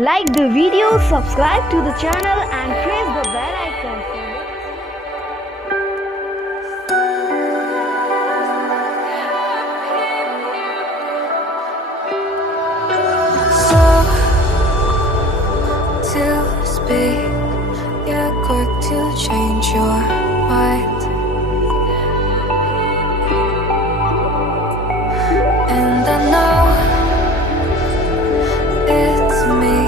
Like the video, subscribe to the channel and press the bell icon for So to speak, you're quick to change your mind, and I know it's me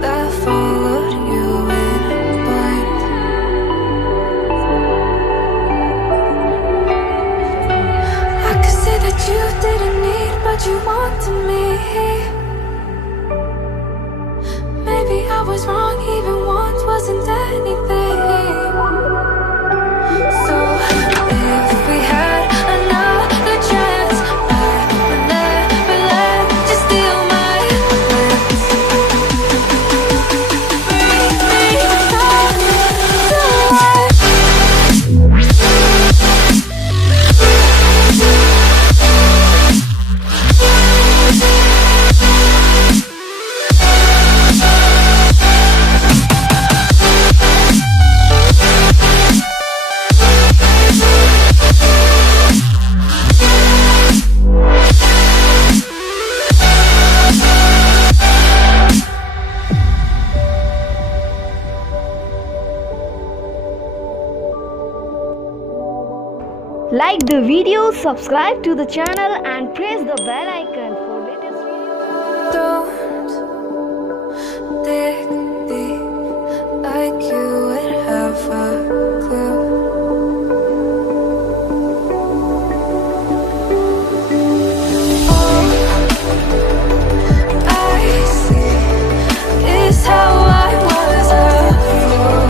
that followed you in blind. I could say that you didn't need, but you wanted me. Maybe I was wrong, even once wasn't anything. So if we had another chance, I would never let you steal my plans. Bring me back to life. Like the video, subscribe to the channel and press the bell icon for latest videos. Don't dig deep like you would have a clue. All I see is how I was a fool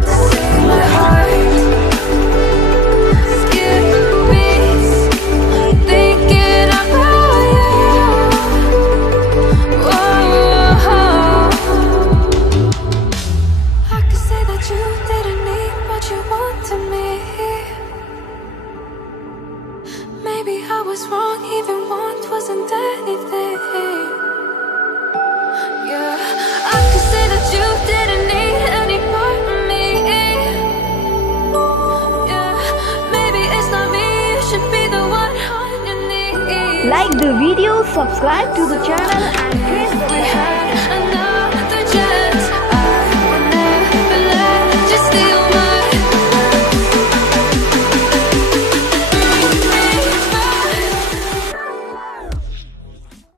to see my heart skip beats thinking about you. Whoa. I could say that you didn't need, but you wanted me. Maybe I was wrong, even once wasn't anything. Yeah, I could say that you didn't need any part of me. Yeah, maybe it's not me, you should be the one on your knees. Like the video, subscribe to the channel and press the bell icon.